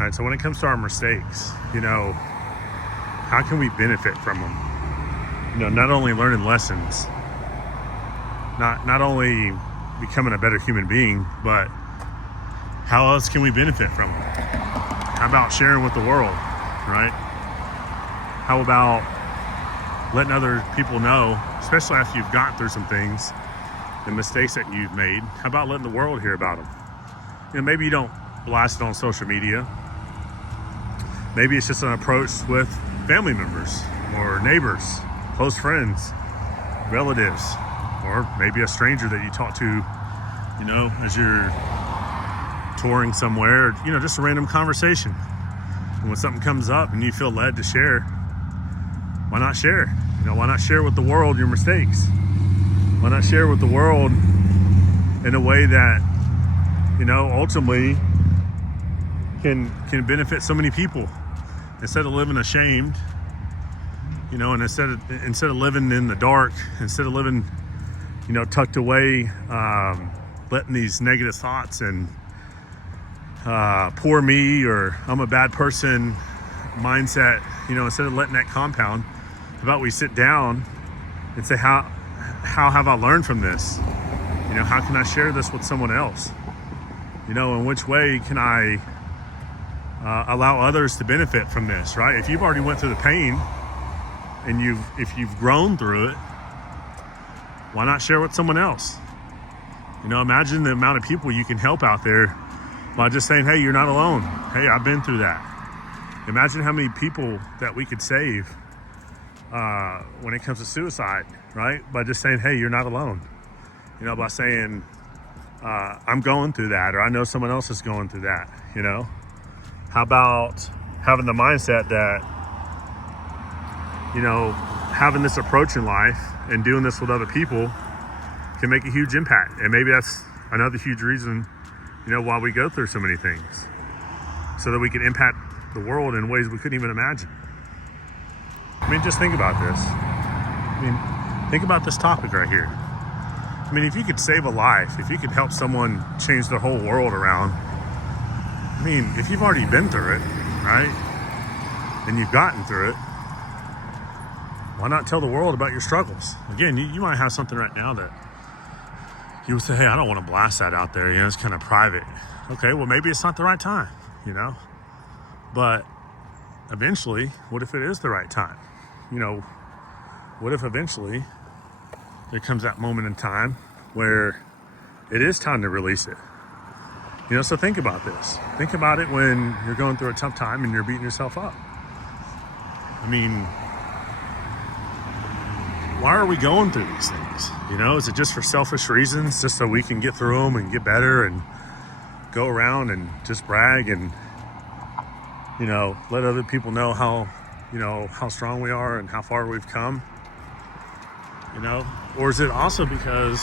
All right, so when it comes to our mistakes, how can we benefit from them? Not only learning lessons, not only becoming a better human being, but how else can we benefit from them? How about sharing with the world, right? How about letting other people know, especially after you've gotten through some things, the mistakes that you've made? How about letting the world hear about them? Maybe you don't blast it on social media. Maybe it's just an approach with family members or neighbors, close friends, relatives, or maybe a stranger that you talk to, as you're touring somewhere, just a random conversation. And when something comes up and you feel led to share, why not share? Why not share with the world your mistakes? Why not share with the world in a way that, ultimately can benefit so many people, instead of living ashamed, and instead of living in the dark, instead of living, tucked away, letting these negative thoughts and poor me or I'm a bad person mindset, instead of letting that compound, how about we sit down and say, how have I learned from this? How can I share this with someone else? In which way can I allow others to benefit from this, right? If you've already went through the pain and if you've grown through it, why not share with someone else? Imagine the amount of people you can help out there by just saying, hey, you're not alone. Hey, I've been through that. Imagine how many people that we could save when it comes to suicide, right? By just saying, hey, you're not alone. By saying, I'm going through that, or I know someone else is going through that, How about having the mindset that, having this approach in life and doing this with other people can make a huge impact. And maybe that's another huge reason, why we go through so many things, so that we can impact the world in ways we couldn't even imagine. Just think about this. Think about this topic right here. If you could save a life, if you could help someone change the whole world around, if you've already been through it, right, and you've gotten through it, why not tell the world about your struggles? Again, you might have something right now that you would say, hey, I don't want to blast that out there, it's kind of private. Okay, well, maybe it's not the right time, but eventually, what if it is the right time? What if eventually there comes that moment in time where it is time to release it? So think about this. Think about it when you're going through a tough time and you're beating yourself up. Why are we going through these things? Is it just for selfish reasons, just so we can get through them and get better and go around and just brag and, let other people know how strong we are and how far we've come? Or is it also because,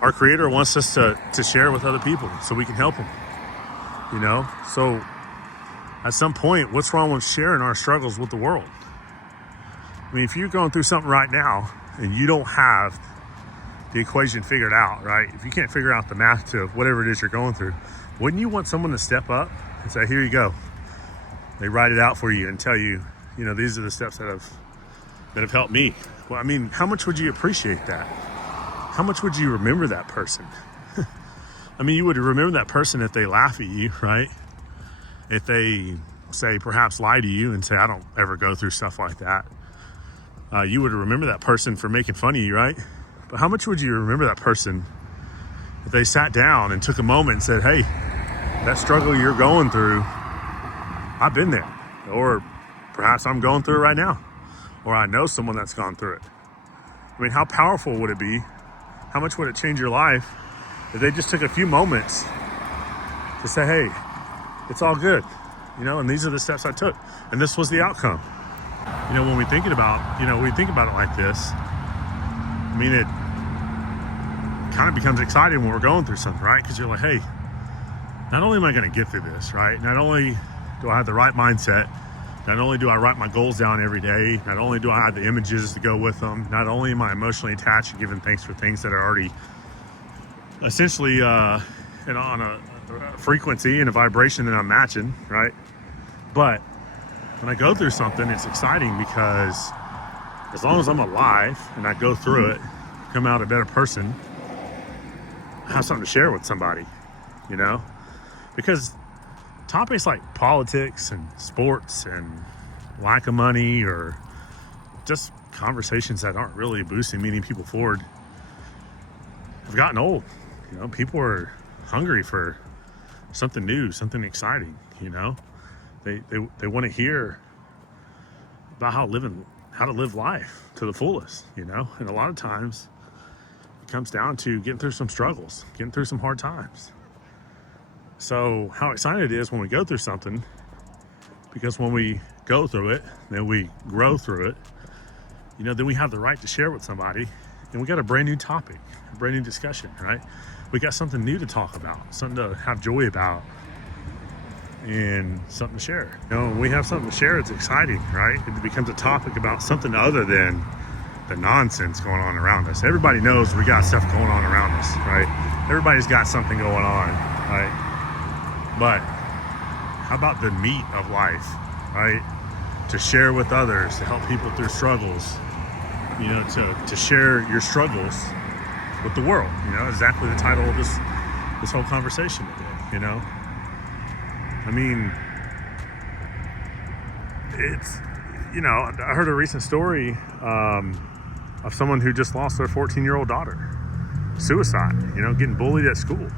our Creator wants us to share with other people so we can help them, So at some point, what's wrong with sharing our struggles with the world? If you're going through something right now and you don't have the equation figured out, right? If you can't figure out the math to whatever it is you're going through, wouldn't you want someone to step up and say, here you go? They write it out for you and tell you, these are the steps that have helped me. Well, how much would you appreciate that? How much would you remember that person? You would remember that person if they laugh at you, right? If they say, perhaps lie to you and say, I don't ever go through stuff like that. You would remember that person for making fun of you, right? But how much would you remember that person if they sat down and took a moment and said, hey, that struggle you're going through, I've been there. Or perhaps I'm going through it right now. Or I know someone that's gone through it. How powerful would it be? How much would it change your life if they just took a few moments to say, hey, it's all good, and these are the steps I took, and this was the outcome. When we think about it like this, it kind of becomes exciting when we're going through something, right? Because you're like, hey, not only am I going to get through this, right? Not only do I have the right mindset, not only do I write my goals down every day, not only do I have the images to go with them, not only am I emotionally attached and giving thanks for things that are already essentially on frequency and a vibration that I'm matching, right? But when I go through something, it's exciting because as long as I'm alive and I go through it, come out a better person, I have something to share with somebody, you know? Because topics like politics and sports and lack of money, or just conversations that aren't really boosting many people forward, have gotten old. You know, people are hungry for something new, something exciting, you know? They want to hear about how to live life to the fullest, you know? And a lot of times it comes down to getting through some struggles, getting through some hard times. So how excited it is when we go through something, because when we go through it, then we grow through it, you know, then we have the right to share with somebody, and we got a brand new topic, a brand new discussion, right? We got something new to talk about, something to have joy about, and something to share. You know, when we have something to share, it's exciting, right? It becomes a topic about something other than the nonsense going on around us. Everybody knows we got stuff going on around us, right? Everybody's got something going on, right? But how about the meat of life, right? To share with others, to help people through struggles, you know, to share your struggles with the world, you know, exactly the title of this whole conversation today, you know? I mean, it's, you know, I heard a recent story of someone who just lost their 14-year-old daughter. Suicide, you know, getting bullied at school.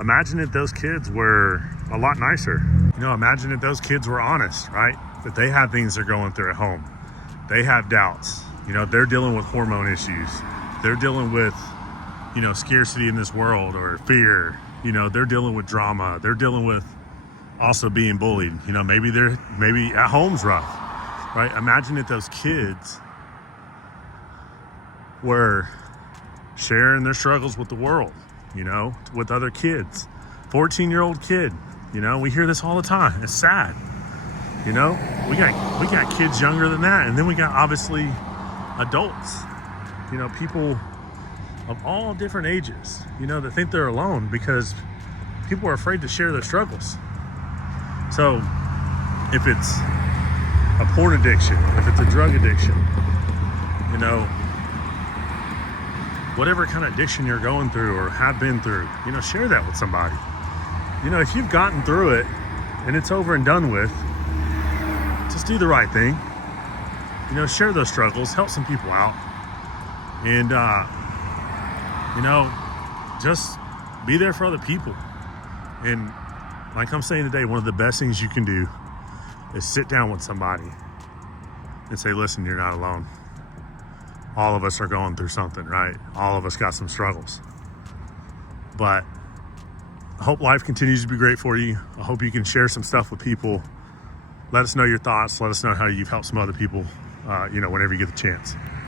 Imagine if those kids were a lot nicer. You know, imagine if those kids were honest, right? That they have things they're going through at home. They have doubts. You know, they're dealing with hormone issues. They're dealing with, you know, scarcity in this world, or fear. You know, they're dealing with drama. They're dealing with also being bullied. You know, maybe at home's rough, right? Imagine if those kids were sharing their struggles with the world, you know, with other kids. 14-year-old kid, you know, we hear this all the time. It's sad. You know, we got kids younger than that, and then we got obviously adults, you know, people of all different ages, you know, that think they're alone because people are afraid to share their struggles. So if it's a porn addiction, if it's a drug addiction, you know, whatever kind of addiction you're going through or have been through, you know, share that with somebody. You know, if you've gotten through it and it's over and done with, just do the right thing. You know, share those struggles, help some people out, and you know, just be there for other people. And like I'm saying today, one of the best things you can do is sit down with somebody and say, listen, you're not alone. All of us are going through something, right? All of us got some struggles. But I hope life continues to be great for you. I hope you can share some stuff with people. Let us know your thoughts. Let us know how you've helped some other people, you know, whenever you get the chance.